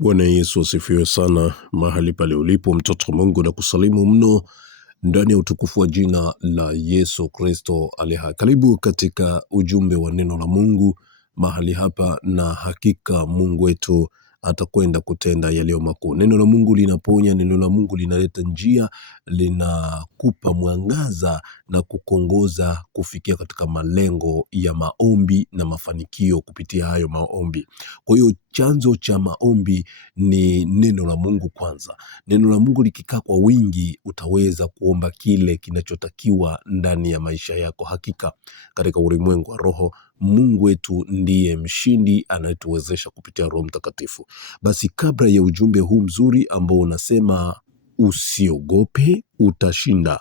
Bwana Yesu asifiwe sana mahali pale ulipo mtoto Mungu, na kusalimu mno ndani ya utukufu wa jina la Yesu Kristo aliye hai. Karibu katika ujumbe wa neno la Mungu mahali hapa, na hakika Mungu wetu atakwenda kutenda yaliyo makuu. Neno la Mungu linaponya, neno la Mungu linaleta njia, linakupa mwangaza na kukongoza kufikia katika malengo ya maombi na mafanikio kupitia hayo maombi. Kwa hiyo chanzo cha maombi ni neno la Mungu kwanza. Neno la Mungu likikaa kwa wingi, utaweza kuomba kile kinachotakiwa ndani ya maisha yako. Hakika katika ulimwengu wa roho, Mungu wetu ndiye mshindi anayetuwezesha kupitia Roho Mtakatifu. Basi kabla ya ujumbe huu mzuri ambao unasema usiogope utashinda,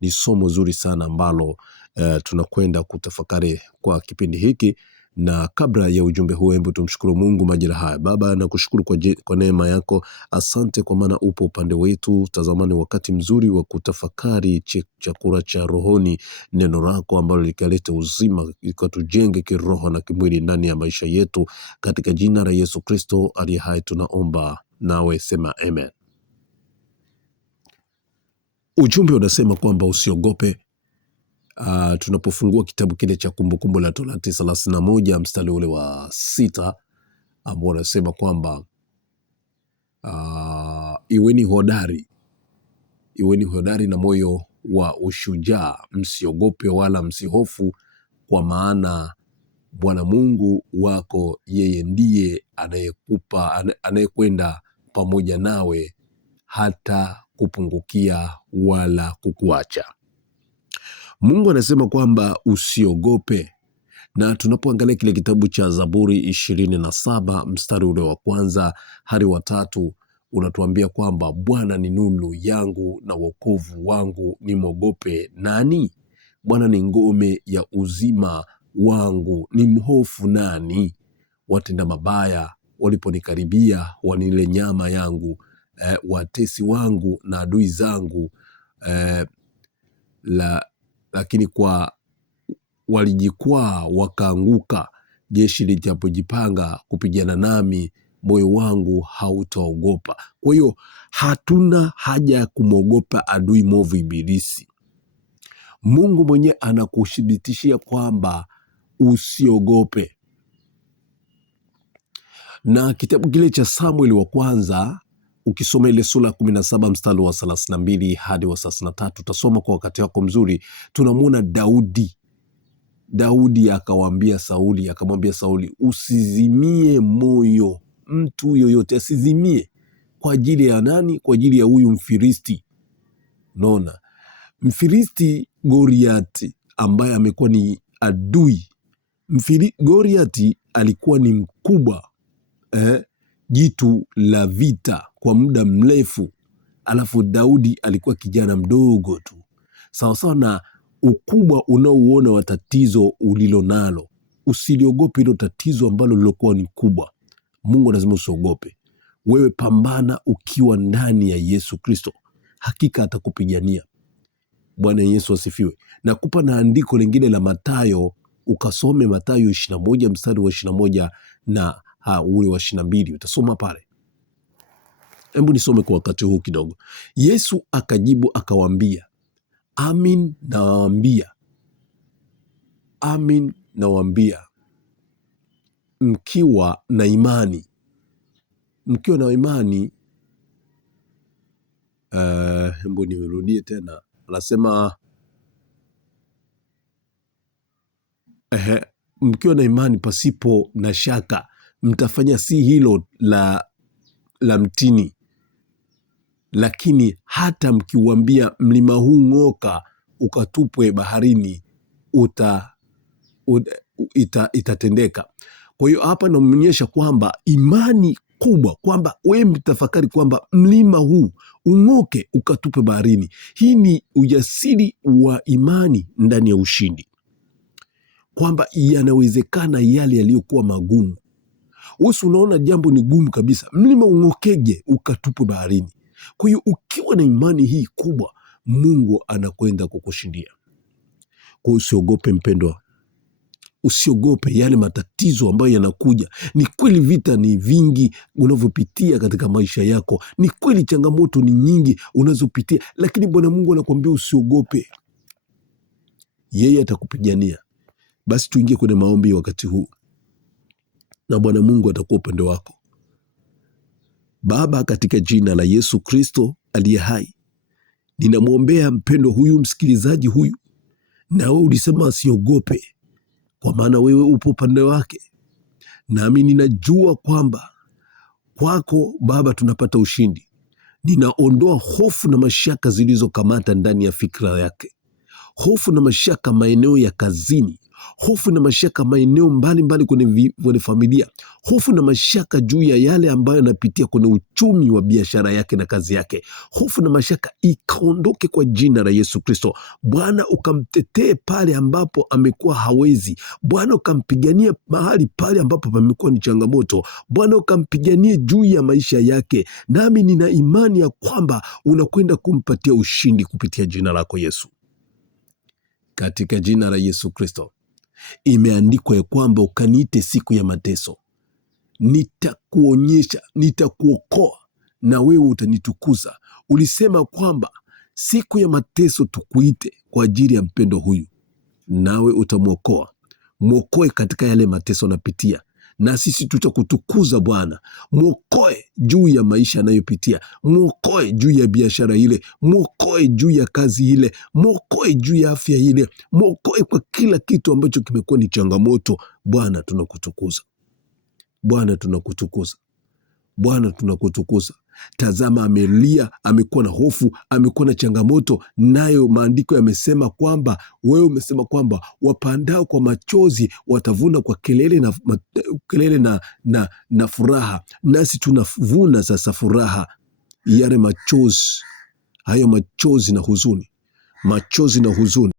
ni somo zuri sana ambalo tunakwenda kutafakari kwa kipindi hiki. Na kabla ya ujumbe huu, hebu tumshukuru Mungu majira haya. Baba, nakushukuru kwa neema yako. Asante kwa maana upo upande wetu. Tazamani wakati mzuri wa kutafakari chakula cha rohoni, neno lako ambalo likalete uzima, likatujenge kiroho na kimwili ndani ya maisha yetu. Katika jina la Yesu Kristo aliye hai tunaomba, nawe sema amen. Ujumbe unasema kwamba usiogope. Tunapofungua kitabu kile cha Kumbukumbu la Torati 31 mstari ule wa 6, ambao unasema kwamba iweni hodari na moyo wa ushujaa, msiogope wala msihofu, kwa maana Bwana Mungu wako yeye ndiye anayekwenda pamoja nawe, hata kupungukia wala kukuacha. Mungu anasema kwamba usiogope. Na tunapoangalia kile kitabu cha Zaburi 27 mstari ule wa 1 hadi wa 3, unatuambia kwamba Bwana ni nuru yangu na wokovu wangu, nimwogope nani? Bwana ni ngome ya uzima wangu, nimhofu nani? Watenda mabaya waliponikaribia, wanile nyama yangu, watesi wangu na adui zangu, lakini kwa walijikwaa wakaanguka. Jeshi litapojipanga kupigana nami, moyo wangu hautaogopa. Kwa hiyo hatuna haja ya kumwogopa adui mwovu ibilisi. Mungu mwenyewe anakuthibitishia kwamba usiogope. Na kitabu kile cha Samueli wa kwanza, ukisoma ile sura 17 mstari wa 32 hadi wa 33, utasoma kwa wakati wako mzuri. Tunamwona Daudi akamwambia Sauli, usizimie moyo, mtu yoyote asizimie. Kwa ajili ya nani? Kwa ajili ya huyu Mfilisti. Unaona, Mfilisti Goliati ambaye amekuwa ni adui. Goliati alikuwa ni mkubwa, jitu la vita kwa muda mrefu, alafu Daudi alikuwa kijana mdogo tu. Sawasawa na ukubwa unaouona wa tatizo ulilo nalo, usiliogope hilo tatizo ambalo lilokuwa ni kubwa. Mungu anasema usiogope. Wewe pambana ukiwa ndani ya Yesu Kristo, hakika atakupigania. Bwana Yesu asifiwe. Nakupa na andiko lingine la Mathayo, ukasome Mathayo 21 mstari wa 21 na ule wa 22, utasoma pale. Hebu nisome kwa wakati huu kidogo. Yesu akajibu akawaambia, amin nawaambia, mkiwa na imani, hebu nirudie tena. Anasema mkiwa na imani pasipo na shaka, mtafanya si hilo la mtini, lakini hata mkiuambia mlima huu ng'oka ukatupwe baharini, itatendeka. Kwa hiyo hapa naonyesha kwamba imani kubwa, kwamba wewe mtafakari kwamba mlima huu ung'oke ukatupwe baharini. Hii ni ujasiri wa imani ndani ya ushindi, kwamba yanawezekana yale yaliyokuwa magumu. Wewe unaona jambo ni gumu kabisa, mlima ung'okeje ukatupwe baharini? Kwa hiyo ukiwa na imani hii kubwa, Mungu anakwenda kukushindia. Kwa hiyo usiogope mpendwa, Usiogope yale matatizo ambayo yanakuja. Ni kweli vita ni vingi unavyopitia katika maisha yako. Ni kweli changamoto ni nyingi unazopitia, lakini Bwana Mungu anakuambia usiogope. Yeye atakupigania. Basi tuingie kwenye maombi wakati huu, na Bwana Mungu atakuwa upande wako. Baba, katika jina la Yesu Kristo aliye hai, ninamwombea mpendo huyu, msikilizaji huyu, na wewe ulisema asiogope, kwa maana wewe upo upande wake. Nami ninajua kwamba kwako Baba tunapata ushindi. Ninaondoa hofu na mashaka zilizokamata ndani ya fikra yake, hofu na mashaka maeneo ya kazini, hofu na mashaka maeneo mbalimbali kwenye familia, hofu na mashaka juu ya yale ambayo anapitia kwenye uchumi wa biashara yake na kazi yake. Hofu na mashaka ikaondoke kwa jina la Yesu Kristo. Bwana ukamtetee pale ambapo amekuwa hawezi. Bwana ukampigania mahali pale ambapo pamekuwa ni changamoto. Bwana ukampiganie juu ya maisha yake. Nami nina imani ya kwamba unakwenda kumpatia ushindi kupitia jina lako Yesu. Katika jina la Yesu Kristo. Imeandikwa ya kwamba ukaniite siku ya mateso, nitakuonyesha, nitakuokoa na wewe utanitukuza. Ulisema kwamba siku ya mateso tukuite kwa ajili ya mpendo huyu, nawe utamwokoa. Mwokoe katika yale mateso anapitia, na sisi tutakutukuza Bwana. Mwokoe juu ya maisha anayopitia, mwokoe juu ya biashara ile, mwokoe juu ya kazi ile, mwokoe juu ya afya ile, mwokoe kwa kila kitu ambacho kimekuwa ni changamoto. Bwana tunakutukuza, Bwana tunakutukuza, Bwana tunakutukuza. Tazama, amelia, amekuwa na hofu, amekuwa na changamoto, nayo maandiko yamesema kwamba wewe umesema kwamba wapandao kwa machozi watavuna kwa kelele na furaha. Nasi tunavuna sasa furaha, yale machozi, hayo machozi na huzuni, machozi na huzuni